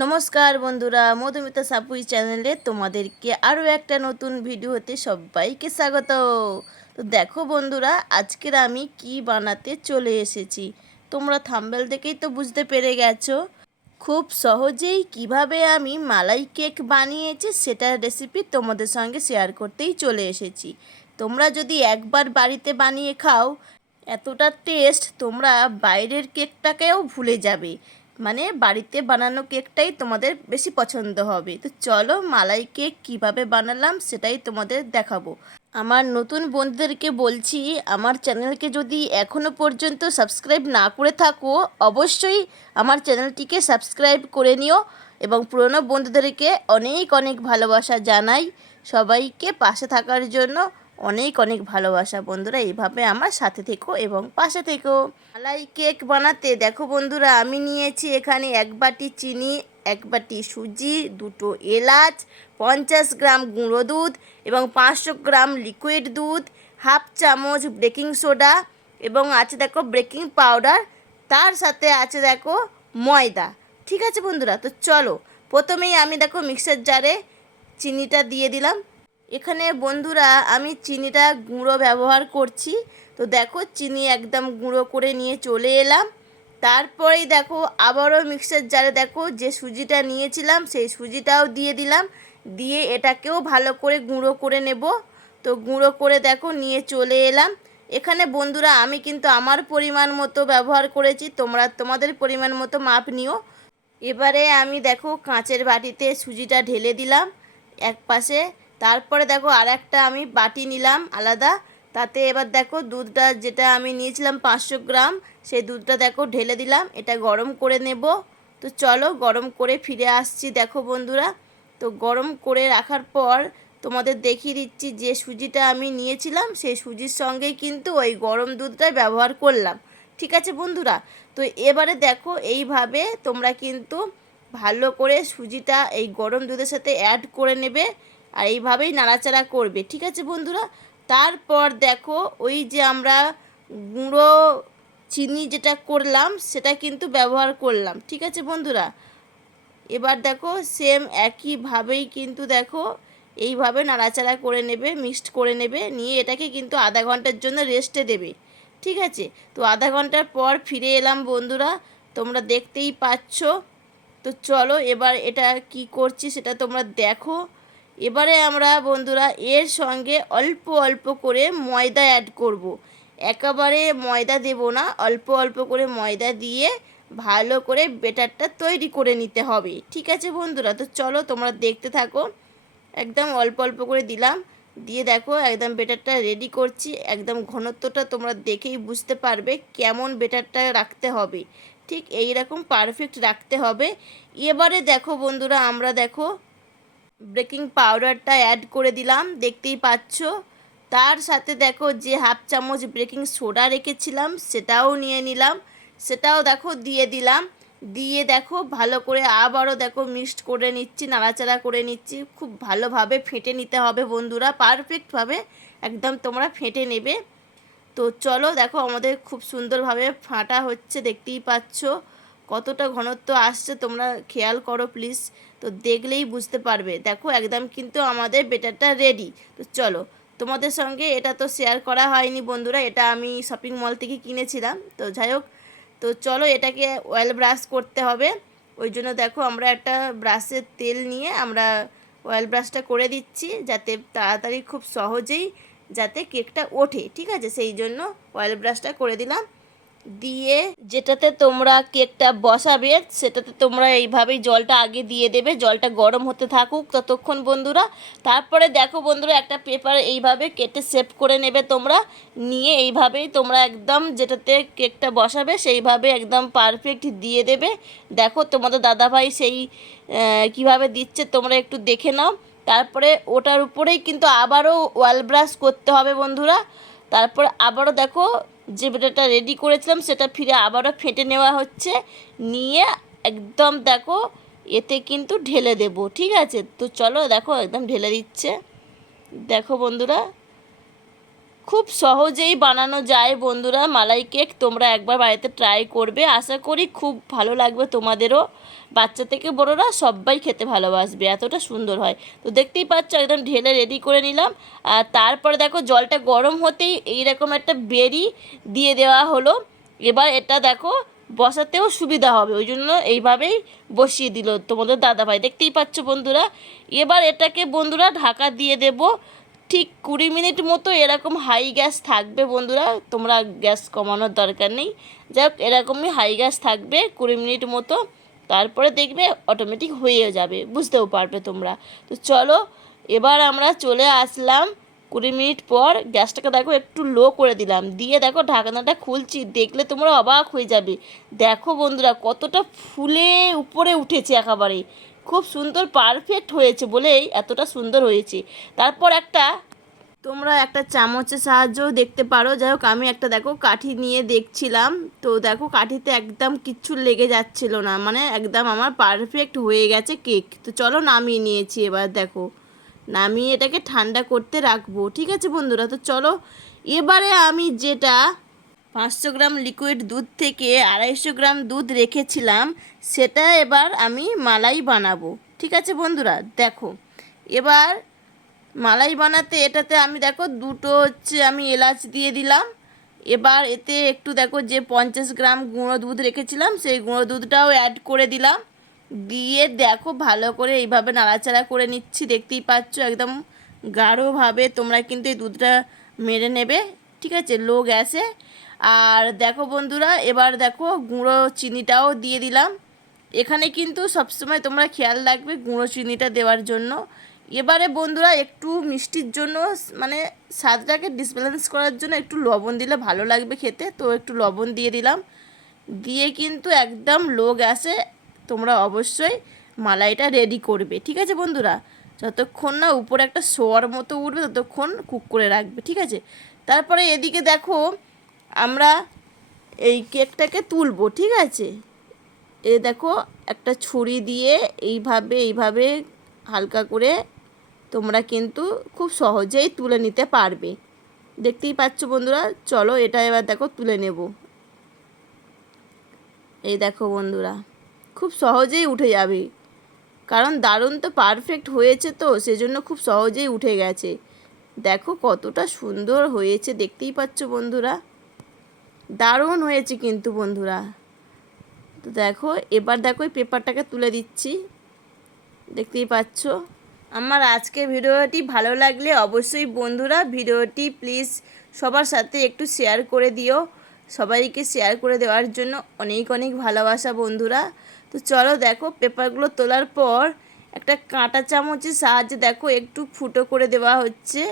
নমস্কার বন্ধুরা, মধুমিতা সাপুই চ্যানেলে তোমাদেরকে আরও একটা নতুন ভিডিওতে সবাইকে স্বাগত। তো দেখো বন্ধুরা, আজকের আমি কি বানাতে চলে এসেছি, তোমরা থাম্বেল দেখেই তো বুঝতে পেরে গেছো। খুব সহজেই কীভাবে আমি মালাই কেক বানিয়েছি সেটার রেসিপি তোমাদের সঙ্গে শেয়ার করতেই চলে এসেছি। তোমরা যদি একবার বাড়িতে বানিয়ে খাও, এতটা টেস্ট তোমরা বাইরের কেকটাকেও ভুলে যাবে। মানে বাড়িতে বানানো কেকটাই তোমাদের বেশি পছন্দ হবে। তো চলো মালাই কেক কীভাবে বানালাম সেটাই তোমাদের দেখাবো। আমার নতুন বন্ধুদেরকে বলছি, আমার চ্যানেলকে যদি এখনও পর্যন্ত সাবস্ক্রাইব না করে থাকো, অবশ্যই আমার চ্যানেলটিকে সাবস্ক্রাইব করে নিও এবং পুরনো বন্ধুদেরকে অনেক অনেক ভালোবাসা জানাই। সবাইকে পাশে থাকার জন্য অনেক অনেক ভালোবাসা। বন্ধুরা, এইভাবে আমার সাথে থেকো এবং পাশে থেকো। মালাই কেক বানাতে, দেখো বন্ধুরা, আমি নিয়েছি এখানে এক বাটি চিনি, এক বাটি সুজি, দুটো এলাচ, পঞ্চাশ গ্রাম গুঁড়ো দুধ এবং পাঁচশো গ্রাম লিকুইড দুধ, হাফ চামচ বেকিং সোডা এবং আছে দেখো বেকিং পাউডার তার সাথে আছে দেখো ময়দা। ঠিক আছে বন্ধুরা, তো চলো, প্রথমেই আমি দেখো মিক্সার জারে চিনিটা দিয়ে দিলাম। এখানে বন্ধুরা, আমি চিনিটা গুঁড়ো ব্যবহার করছি। তো দেখো, চিনি একদম গুঁড়ো করে নিয়ে চলে এলাম। তারপরেই দেখো, আবারও মিক্সার জারে দেখো, যে সুজিটা নিয়েছিলাম, সেই সুজিটাও দিয়ে দিলাম। দিয়ে এটাকেও ভালো করে গুঁড়ো করে নেব। তো গুঁড়ো করে দেখো, নিয়ে চলে এলাম। এখানে বন্ধুরা, আমি কিন্তু আমার পরিমাণ মতো ব্যবহার করেছি। তোমরা তোমাদের পরিমাণ মতো মাপ নিও। এবারে আমি দেখো, কাঁচের বাটিতে সুজিটা ঢেলে দিলাম। এক পাশে তারপরে দেখো আর একটা আমি বাটি নিলাম আলাদা। তাতে এবার দেখো দুধটা যেটা আমি নিয়েছিলাম পাঁচশো গ্রাম, সেই দুধটা দেখো ঢেলে দিলাম, এটা গরম করে নেব। তো চলো গরম করে ফিরে আসছি দেখো বন্ধুরা। তো গরম করে রাখার পর তোমাদের দেখিয়ে দিচ্ছি যে সুজিটা আমি নিয়েছিলাম, সেই সুজির সঙ্গেই কিন্তু ওই গরম দুধটাই ব্যবহার করলাম। ঠিক আছে বন্ধুরা? তো এবারে দেখো এইভাবে তোমরা কিন্তু ভালো করে সুজিটা এই গরম দুধের সাথে অ্যাড করে নেবে। আর এইভাবেই নাড়াচাড়া করবে, ঠিক আছে বন্ধুরা? তারপর দেখো, ওই যে আমরা গুঁড়ো চিনি যেটা করলাম, সেটা কিন্তু ব্যবহার করলাম, ঠিক আছে বন্ধুরা? এবার দেখো সেম একইভাবেই কিন্তু দেখো, এইভাবে নাড়াচাড়া করে নেবে মিক্সড করে নেবে, নিয়ে এটাকে কিন্তু আধা ঘণ্টার জন্য রেস্টে দেবে, ঠিক আছে? তো আধা ঘণ্টার পর ফিরে এলাম বন্ধুরা, তোমরা দেখতেই পাচ্ছ। তো চলো, এবার এটা কি করছি সেটা তোমরা দেখো। এবারে আমরা বন্ধুরা এর সঙ্গে অল্প অল্প করে ময়দা অ্যাড করব। একেবারে ময়দা দেব না, অল্প অল্প করে ময়দা দিয়ে ভালো করে বেটারটা তৈরি করে নিতে হবে। ঠিক আছে বন্ধুরা, তো চলো তোমরা দেখতে থাকো। একদম অল্প অল্প করে দিলাম। দিয়ে দেখো একদম বেটারটা রেডি করছি। একদম ঘনত্বটা তোমরা দেখেই বুঝতে পারবে কেমন বেটারটা রাখতে হবে। ঠিক এই রকম পারফেক্ট রাখতে হবে। এবারে দেখো বন্ধুরা, আমরা দেখো বেকিং পাউডারটা অ্যাড করে দিলাম, দেখতেই পাচ্ছ। তার সাথে দেখো যে হাফ চামচ বেকিং সোডা রেখেছিলাম, সেটাও নিয়ে নিলাম। সেটাও দেখো দিয়ে দিলাম। দিয়ে দেখো ভালো করে আবারও দেখো মিক্সড করে নিচ্ছি, নাড়াচাড়া করে নিচ্ছি। খুব ভালোভাবে ফেটে নিতে হবে বন্ধুরা, পারফেক্টভাবে একদম তোমরা ফেটে নেবে। তো চলো দেখো আমাদের খুব সুন্দরভাবে ফাটা হচ্ছে, দেখতেই পাচ্ছ। কতটা ঘনত্ব আসছে তোমরা খেয়াল করো প্লিজ। তো দেখলেই বুঝতে পারবে। দেখো, একদম কিন্তু আমাদের বেটারটা রেডি তো চলো, তোমাদের সঙ্গে এটা তো শেয়ার করা হয়নি বন্ধুরা, এটা আমি শপিং মল থেকে কিনেছিলাম। তো যাই হোক, তো চলো এটাকে অয়েল ব্রাশ করতে হবে। ওই জন্য দেখো, আমরা একটা ব্রাশের তেল নিয়ে আমরা অয়েল ব্রাশটা করে দিচ্ছি, যাতে তাড়াতাড়ি খুব সহজেই যাতে কেকটা ওঠে, ঠিক আছে? সেই জন্য অয়েল ব্রাশটা করে দিলাম। দিয়ে যেটাতে তোমরা কেকটা বসাবে, সেটাতে তোমরা এইভাবেই জলটা আগে দিয়ে দেবে। জলটা গরম হতে থাকুক ততক্ষণ বন্ধুরা। তারপরে দেখো বন্ধুরা, একটা পেপার এইভাবে কেটে সেভ করে নেবে তোমরা। নিয়ে এইভাবেই তোমরা একদম যেটাতে কেকটা বসাবে, সেইভাবে একদম পারফেক্ট দিয়ে দেবে। দেখো তোমাদের দাদাভাই সেই কীভাবে দিচ্ছে তোমরা একটু দেখে নাও। তারপরে ওটার উপরেই কিন্তু আবারও ওয়াল ব্রাশ করতে হবে বন্ধুরা। তারপর আবারও দেখো যে বেটাটা রেডি করেছিলাম, সেটা ফিরে আবারও ফেটে নেওয়া হচ্ছে। নিয়ে একদম দেখো, এতে কিন্তু ঢেলে দেব, ঠিক আছে? তো চলো দেখো, একদম ঢেলে দিচ্ছে। দেখো বন্ধুরা, খুব সহজেই বানানো যায় বন্ধুরা, মালাই কেক, তোমরা একবার বাড়িতে ট্রাই করবে। আশা করি খুব ভালো লাগবে তোমাদেরও। বাচ্চা থেকে বড়রা সবাই খেতে ভালোবাসবে, এতটা সুন্দর হয়। তো দেখতেই পাচ্ছ, একদম ঢেলে রেডি করে নিলাম। আর তারপরে দেখো, জলটা গরম হতেই এইরকম একটা বেরি দিয়ে দেওয়া হলো। এবার এটা দেখো, বসাতেও সুবিধা হবে, ওই জন্য এইভাবেই বসিয়ে দিল তোমাদের দাদাভাই। দেখতেই পাচ্ছ বন্ধুরা, এবার এটাকে বন্ধুরা ঢাকা দিয়ে দেব। ঠিক কুড়ি মিনিট মতো এরকম হাই গ্যাস থাকবে বন্ধুরা, তোমরা গ্যাস কমানোর দরকার নেই। যাই হোক, এরকমই হাই গ্যাস থাকবে কুড়ি মিনিট মতো। তারপরে দেখবে অটোমেটিক হয়ে যাবে, বুঝতেও পারবে তোমরা। তো চলো, এবার আমরা চলে আসলাম কুড়ি মিনিট পর। গ্যাসটাকে দেখো একটু লো করে দিলাম। দিয়ে দেখো ঢাকনাটা খুলছি, দেখলে তোমরা অবাক হয়ে যাবে। দেখো বন্ধুরা, কতটা ফুলে উপরে উঠেছে একেবারে। খুব সুন্দর পারফেক্ট হয়েছে বলেই এতটা সুন্দর হয়েছে। তারপর একটা তোমরা একটা চামচের সাহায্যও দেখতে পারো। যাই হোক, আমি একটা দেখো কাঠি নিয়ে দেখছিলাম। তো দেখো কাঠিতে একদম কিচ্ছু লেগে যাচ্ছিল না। মানে একদম আমার পারফেক্ট হয়ে গেছে কেক তো চলো নামিয়ে নিয়েছি এবার দেখো। নামিয়ে এটাকে ঠান্ডা করতে রাখব। ঠিক আছে বন্ধুরা, তো চলো। এবারে আমি যেটা পাঁচশো গ্রাম লিকুইড দুধ থেকে আড়াইশো গ্রাম দুধ রেখেছিলাম, সেটা এবার আমি মালাই বানাবো। ঠিক আছে বন্ধুরা, দেখো। এবার মালাই বানাতে এটাতে আমি দেখো দুটো হচ্ছে আমি এলাচ দিয়ে দিলাম। এবার এতে একটু দেখো যে পঞ্চাশ গ্রাম গুঁড়ো দুধ রেখেছিলাম, সেই গুঁড়ো দুধটাও অ্যাড করে দিলাম। দিয়ে দেখো ভালো করে এইভাবে নাড়াচাড়া করে নিচ্ছি, দেখতেই পাচ্ছ একদম গাঢ়ভাবে তোমরা কিন্তু এই দুধটা মেরে নেবে, ঠিক আছে? লো গ্যাসে আর দেখো বন্ধুরা, এবার দেখো গুঁড়ো চিনিটাও দিয়ে দিলাম। এখানে কিন্তু সবসময় তোমরা খেয়াল রাখবে গুঁড়ো চিনিটা দেওয়ার জন্য। এবারে বন্ধুরা একটু মিষ্টির জন্য মানে স্বাদটাকে ডিসব্যালেন্স করার জন্য একটু লবণ দিলে ভালো লাগবে খেতে। তো একটু লবণ দিয়ে দিলাম। দিয়ে কিন্তু একদম লো গ্যাসে তোমরা অবশ্যই মালাইটা রেডি করবে, ঠিক আছে বন্ধুরা? যতক্ষণ না উপরে একটা শোয়ার মতো উঠবে, ততক্ষণ কুক করে রাখবে, ঠিক আছে? তারপরে এদিকে দেখো, আমরা এই কেকটাকে তুলবো, ঠিক আছে? এ দেখো, একটা ছুরি দিয়ে এইভাবে এইভাবে হালকা করে তোমরা কিন্তু খুব সহজেই তুলে নিতে পারবে। দেখতেই পাচ্ছ বন্ধুরা, চলো এটা এবার দেখো তুলে নেব। এই দেখো বন্ধুরা, খুব সহজেই উঠে যাবে। কারণ দারুণ তো পারফেক্ট হয়েছে তো, সেজন্য খুব সহজেই উঠে গেছে। দেখো কতটা সুন্দর হয়েছে, দেখতেই পাচ্ছ বন্ধুরা। দারুণ হয়েছে কিন্তু বন্ধুরা। তো দেখো, এবার দেখো এই পেপারটাকে তুলে দিচ্ছি। দেখতেই পাচ্ছ? আমার আজকের ভিডিওটি ভালো লাগলে অবশ্যই বন্ধুরা ভিডিওটি প্লিজ সবার সাথে একটু শেয়ার করে দিও। সবাইকে শেয়ার করে দেওয়ার জন্য অনেক অনেক ভালোবাসা বন্ধুরা। তো চলো দেখো, পেপারগুলো তোলার পর একটা কাঁটা চামচের সাহায্যে দেখো একটু ফুটো করে দেওয়া হচ্ছে।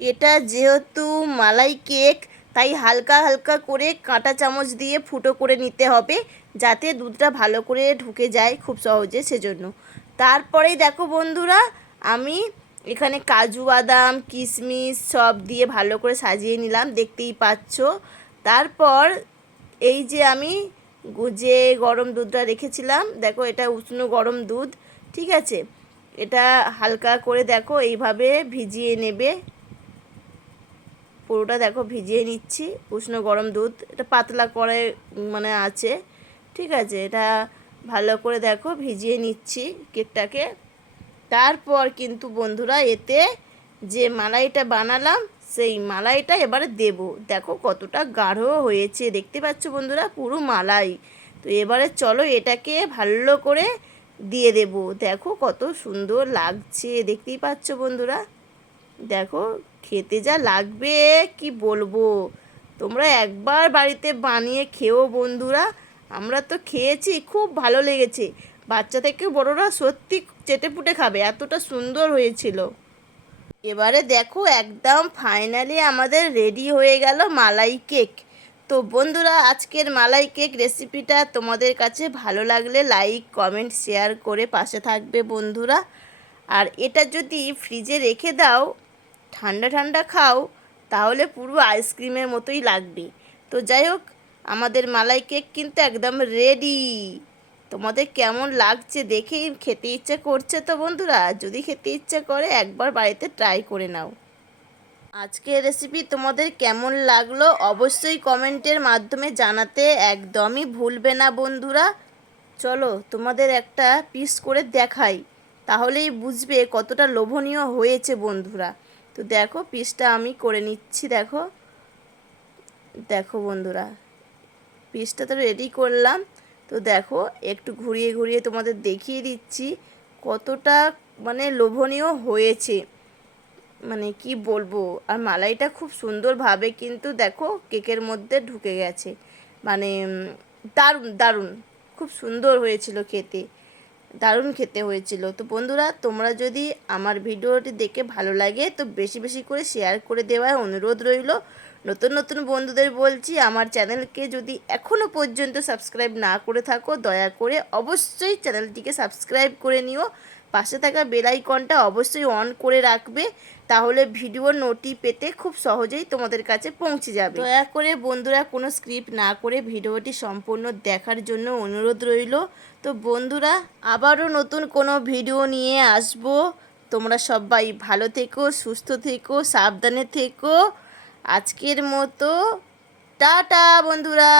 এটা যেহেতু মালাই কেক, তাই হালকা হালকা করে কাঁটা চামচ দিয়ে ফুটো করে নিতে হবে যাতে দুধটা ভালো করে ঢুকে যায় খুব সহজে সেজন্য। তারপরেই দেখো বন্ধুরা আমি এখানে কাজু বাদাম, কিশমিশ সব দিয়ে ভালো করে সাজিয়ে নিলাম, দেখতেই পাচ্ছ। তারপর এই যে আমি যে গরম দুধটা রেখেছিলাম, দেখো এটা উষ্ণ গরম দুধ, ঠিক আছে? এটা হালকা করে দেখো, এইভাবে ভিজিয়ে নেবে। পুরোটা দেখো ভিজিয়ে নিচ্ছি, উষ্ণ গরম দুধ। এটা পাতলা করে মানে আছে, ঠিক আছে? এটা ভালো করে দেখো, ভিজিয়ে নিচ্ছি কেকটাকে। তারপর কিন্তু বন্ধুরা এতে যে মালাইটা বানালাম, সেই মালাইটা এবারে দেব। দেখো কতটা গাঢ় হয়েছে, দেখতে পাচ্ছ বন্ধুরা? পুরো মালাই। তো এবারে চলো এটাকে ভালো করে দিয়ে দেব। দেখো কত সুন্দর লাগছে, দেখতেই পাচ্ছ বন্ধুরা? দেখো, খেতে যা লাগবে, কি বলব? তোমরা একবার বাড়িতে বানিয়ে খেও বন্ধুরা। আমরা তো খেয়েছি, খুব ভালো লেগেছে। বাচ্চা থেকে বড়রা সত্যি চেটেপুটে খাবে, এতটা সুন্দর হয়েছিল। এবারে দেখো একদম ফাইনালি আমাদের রেডি হয়ে গেল মালাই কেক তো বন্ধুরা, আজকের মালাই কেক রেসিপিটা তোমাদের কাছে ভালো লাগলে লাইক কমেন্ট শেয়ার করে পাশে থাকবে বন্ধুরা। আর এটা যদি ফ্রিজে রেখে দাও, ঠান্ডা ঠান্ডা খাও, তাহলে পুরো আইসক্রিমের মতোই লাগবে। তো যাই হোক, আমাদের মালাই কেক কিন্তু একদম রেডি তোমাদের কেমন লাগছে দেখেই খেতে ইচ্ছে করছে তো বন্ধুরা। যদি খেতে ইচ্ছে করে একবার বাড়িতে ট্রাই করে নাও। আজকের রেসিপি তোমাদের কেমন লাগল অবশ্যই কমেন্টের মাধ্যমে জানাতে একদমই ভুলবে না বন্ধুরা। চলো তোমাদের একটা পিস করে দেখাই। তাহলেই বুঝবে কতটা লোভনীয় হয়েছে বন্ধুরা। তো দেখো পিসটা আমি করে নিচ্ছি দেখো। দেখো বন্ধুরা পিসটা তো রেডি করলাম। তো দেখো, একটু ঘুরিয়ে ঘুরিয়ে তোমাদের দেখিয়ে দিচ্ছি কতটা মানে লোভনীয় হয়েছে। মানে কি বলব, আর মালাইটা খুব সুন্দরভাবে কিন্তু দেখো কেকের মধ্যে ঢুকে গেছে। মানে দারুণ দারুণ, খুব সুন্দর হয়েছিল খেতে। দারুণ খেতে হয়েছিল। তো বন্ধুরা, তোমরা যদি আমার ভিডিওটি দেখে ভালো লাগে, তো বেশি বেশি করে শেয়ার করে দেওয়ার অনুরোধ রইল। নতুন নতুন বন্ধুদের বলছি, আমার চ্যানেলকে যদি এখনও পর্যন্ত সাবস্ক্রাইব না করে থাকো, দয়া করে অবশ্যই চ্যানেলটিকে সাবস্ক্রাইব করে নিও। পাশে থাকা বেল আইকনটা অবশ্যই অন করে রাখবে, তাহলে ভিডিও নোটি পেতে খুব সহজেই তোমাদের কাছে পৌঁছে যাবে। দয়া করে বন্ধুরা, কোনো স্ক্রিপ্ট না করে ভিডিওটি সম্পূর্ণ দেখার জন্য অনুরোধ রইল। তো বন্ধুরা, আবারও নতুন কোনো ভিডিও নিয়ে আসব। তোমরা সবাই ভালো থেকো, সুস্থ থেকো, সাবধানে থেকো। আজকের মতো, টাটা বন্ধুরা।